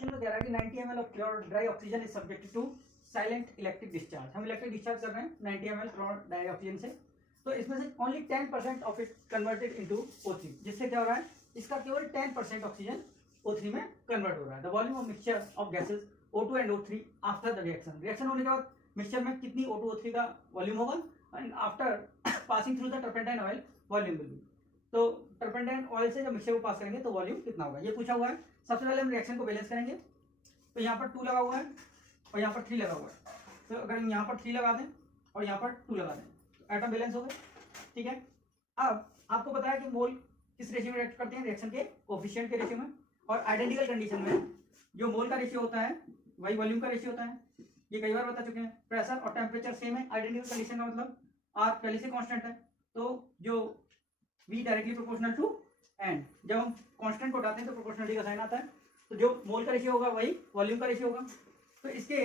Question में कह रहा है कि 90 ml of pure dry oxygen is subjected to silent electric discharge. हम इलेक्ट्रिक डिस्चार्ज कर रहे हैं 90 ml प्योर ड्राई ऑक्सीजन से, तो इसमें से only 10% of it converted into O3, जिससे क्या हो रहा है, इसका केवल 10% ऑक्सीजन O3 में कन्वर्ट हो रहा है। The volume of mixture of gases O2 and O3 after the reaction होने के बाद मिक्सचर में कितनी O2 O3 का वॉल्यूम होगा, and after passing through the turpentine oil volume will be. तो टर्पेंटाइन ऑयल से जब मिक्सचर को पास करेंगे तो वॉल्यूम कितना होगा, ये पूछा हुआ है। सबसे पहले हम रिएक्शन को बैलेंस करेंगे। तो यहाँ पर 2 लगा हुआ है और यहाँ पर 3 लगा हुआ है। तो अगर हम यहाँ पर 3 लगा दें और यहाँ पर 2 लगा दें तो एटम बैलेंस हो गए, ठीक है। अब आपको पता है कि मोल किस रेशियो में रिएक्ट करते हैं, रिएक्शन के कोफिशिएंट के रेशियो में। और आइडेंटिकल कंडीशन में जो मोल का रेशियो होता है वही वॉल्यूम का रेशियो होता है, ये कई बार बता चुके हैं। प्रेशर और टेम्परेचर सेम है, आइडेंटिकल कंडीशन का मतलब R पहले से कांस्टेंट है, तो जो V directly proportional to and, जब हम कांस्टेंट को उठाते हैं तो प्रोपोर्शनलिटी का साइन आता है, तो जो मोल का रेशियो होगा वही वॉल्यूम का रेशियो होगा। तो इसके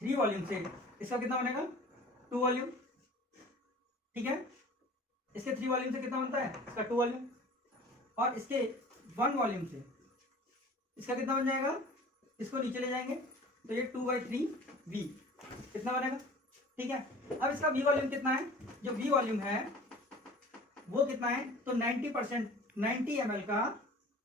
3 वॉल्यूम से इसका कितना बनेगा, 2 वॉल्यूम, ठीक है। इसके 3 वॉल्यूम से कितना बनता है, इसका 2 वॉल्यूम। और इसके 1 वॉल्यूम से इसका कितना बन जाएगा, इसको नीचे ले जाएंगे तो ये 2/3 V कितना बनेगा, ठीक है। अब इसका V वॉल्यूम कितना है, जो V वॉल्यूम है वो कितना है, तो 90%, 90 ml का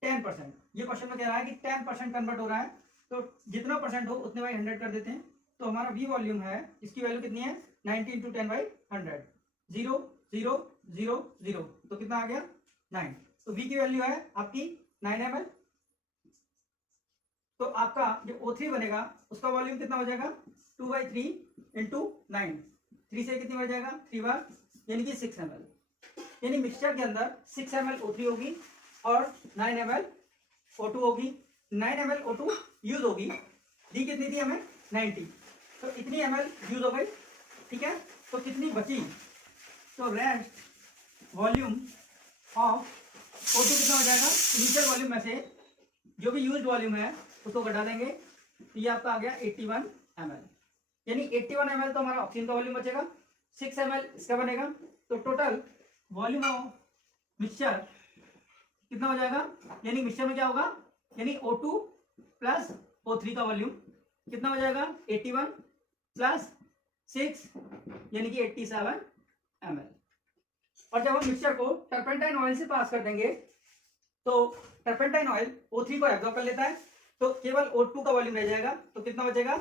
10%। ये क्वेश्चन में कह रहा है कि 10% कन्वर्ट हो रहा है, तो जितना परसेंट हो उतने बाई 100 कर देते हैं। तो हमारा V वॉल्यूम है, इसकी वैल्यू कितनी है, 90 × 10/100, 0 0 0 0, तो कितना आ गया 9। तो V की वैल्यू है आपकी 9 ml। तो आपका जो O3 बनेगा उसका वॉल्यूम कितना हो जाएगा, 2/3 × 9, 3 से कितनी बढ़ जाएगा, 3 बार, यानी कि 6 ml। यानी मिक्सचर के अंदर 6 ml O3 होगी और 9 ml O2 होगी। 9 ml O2 यूज होगी, दी कितनी थी हमें, 90, तो इतनी ml यूज हो गई, ठीक है। तो कितनी बची, तो रेस्ट वॉल्यूम ऑफ O2 कितना हो जाएगा, इनिशियल वॉल्यूम में से जो भी यूज्ड वॉल्यूम है उसको घटा देंगे, तो ये आपका आ गया 81 ml। यानी 81 ml तो हमारा ऑक्सीजन का वॉल्यूम बचेगा, 6 ml इसका बनेगा, तो टोटल वॉल्यूम ऑफ मिक्सचर कितना हो जाएगा, यानी मिक्सचर में क्या होगा, यानी O2 प्लस O3 का वॉल्यूम कितना हो जाएगा, 81 प्लस 6 यानी कि 87 ml। और जब हम मिक्सचर को टर्पेंटाइन ऑयल से पास कर देंगे तो टर्पेंटाइन ऑयल O3 को एब्जॉर्ब कर लेता है, तो केवल O2 का वॉल्यूम रह जाएगा, तो कितना बचेगा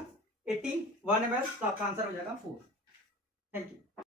81 ml। तो आपका आंसर हो जाएगा 4। Thank you.